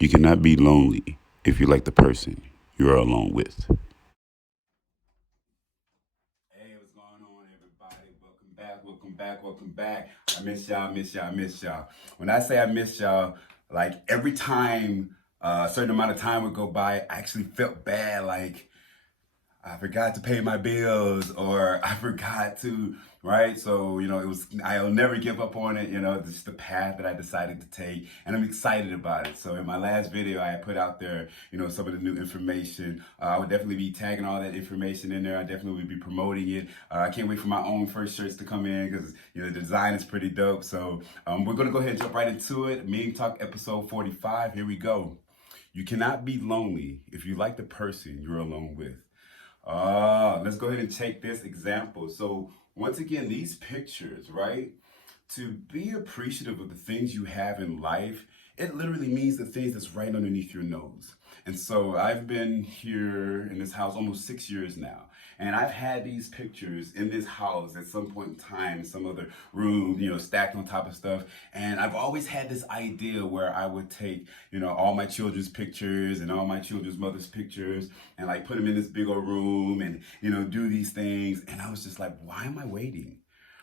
You cannot be lonely if you like the person you are alone with. Hey, what's going on, everybody? Welcome back, welcome back, welcome back. I miss y'all, miss y'all, miss y'all. When I say I miss y'all, like every time a certain amount of time would go by, I actually felt bad. Like I forgot to pay my bills or I forgot to, right? So, I'll never give up on it. It's just the path that I decided to take and I'm excited about it. So in my last video, I put out there, some of the new information. I would definitely be tagging all that information in there. I definitely would be promoting it. I can't wait for my own first shirts to come in because, the design is pretty dope. So we're going to go ahead and jump right into it. Meeting Talk episode 45. Here we go. You cannot be lonely if you like the person you're alone with. Let's go ahead and take this example. So once again, these pictures, right? To be appreciative of the things you have in life, it literally means the things that's right underneath your nose. And so I've been here in this house almost 6 years now. And I've had these pictures in this house at some point in time, in some other room, stacked on top of stuff. And I've always had this idea where I would take, all my children's pictures and all my children's mother's pictures and like put them in this big old room and, do these things. And I was just like, why am I waiting?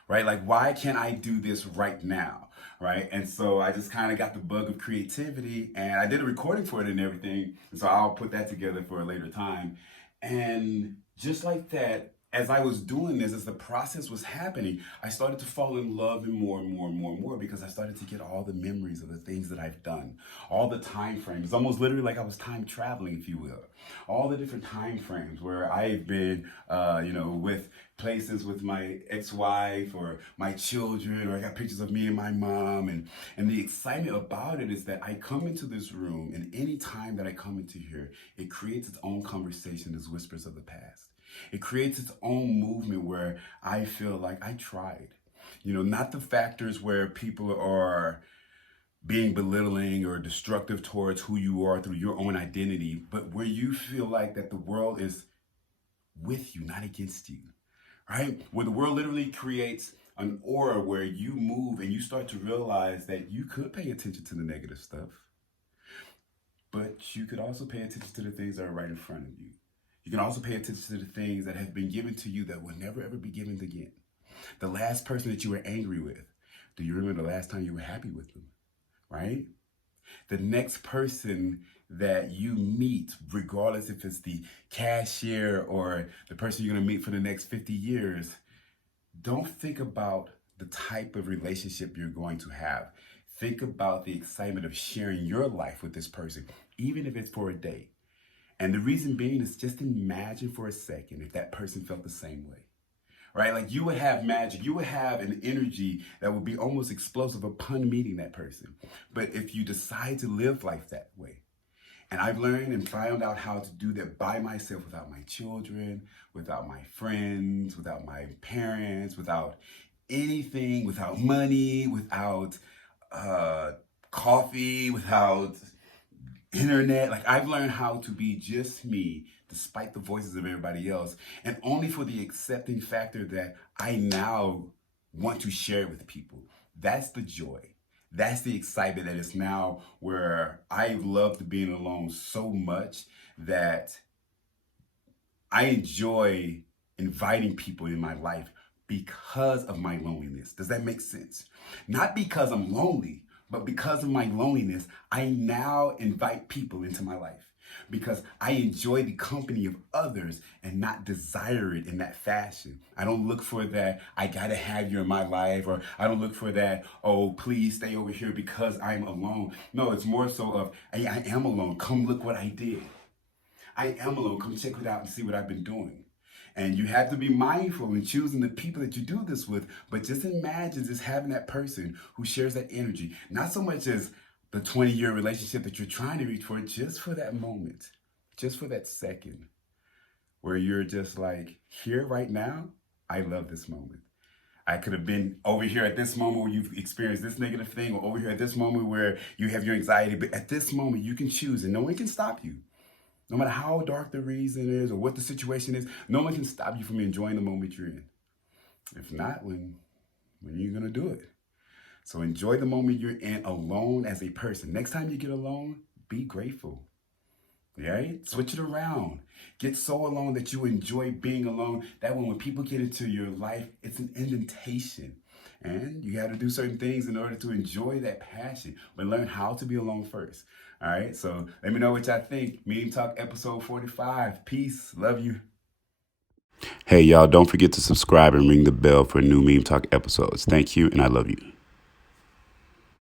Right? Like, why can't I do this right now? Right? And so I just kind of got the bug of creativity and I did a recording for it and everything. And so I'll put that together for a later time. And just like that, as I was doing this, as the process was happening, I started to fall in love and more and more and more and more because I started to get all the memories of the things that I've done, all the time frames. It's almost literally like I was time traveling, if you will. All the different time frames where I've been, with places with my ex-wife or my children, or I got pictures of me and my mom. And the excitement about it is that I come into this room, and any time that I come into here, it creates its own conversation as whispers of the past. It creates its own movement where I feel like I tried. Not the factors where people are being belittling or destructive towards who you are through your own identity, but where you feel like that the world is with you, not against you, right? Where the world literally creates an aura where you move and you start to realize that you could pay attention to the negative stuff, but you could also pay attention to the things that are right in front of you. You can also pay attention to the things that have been given to you that will never ever be given again. The last person that you were angry with, do you remember the last time you were happy with them, right? The next person that you meet, regardless if it's the cashier or the person you're going to meet for the next 50 years, don't think about the type of relationship you're going to have. Think about the excitement of sharing your life with this person, even if it's for a day. And the reason being is just imagine for a second if that person felt the same way, right? Like you would have magic, you would have an energy that would be almost explosive upon meeting that person. But if you decide to live life that way, and I've learned and found out how to do that by myself without my children, without my friends, without my parents, without anything, without money, without uh, coffee, without internet. Like I've learned how to be just me despite the voices of everybody else. And only for the accepting factor that I now want to share it with people. That's the joy. That's the excitement that is now where I've loved being alone so much that I enjoy inviting people in my life because of my loneliness. Does that make sense? Not because I'm lonely, but because of my loneliness, I now invite people into my life because I enjoy the company of others and not desire it in that fashion. I don't look for that, I gotta have you in my life, or I don't look for that, oh, please stay over here because I'm alone. No, it's more so of, hey, I am alone. Come look what I did. I am alone. Come check it out and see what I've been doing. And you have to be mindful in choosing the people that you do this with. But just imagine just having that person who shares that energy. Not so much as the 20-year relationship that you're trying to reach for, just for that moment, just for that second where you're just like, here right now, I love this moment. I could have been over here at this moment where you've experienced this negative thing, or over here at this moment where you have your anxiety. But at this moment, you can choose, and no one can stop you. No matter how dark the reason is or what the situation is, no one can stop you from enjoying the moment you're in. If not, when are you gonna do it? So enjoy the moment you're in alone as a person. Next time you get alone, be grateful. Right? Switch it around. Get so alone that you enjoy being alone. That way, when people get into your life, it's an invitation. And you got to do certain things in order to enjoy that passion, but learn how to be alone first. All right. So let me know what y'all think. Meme Talk episode 45. Peace. Love you. Hey, y'all, don't forget to subscribe and ring the bell for new Meme Talk episodes. Thank you, and I love you.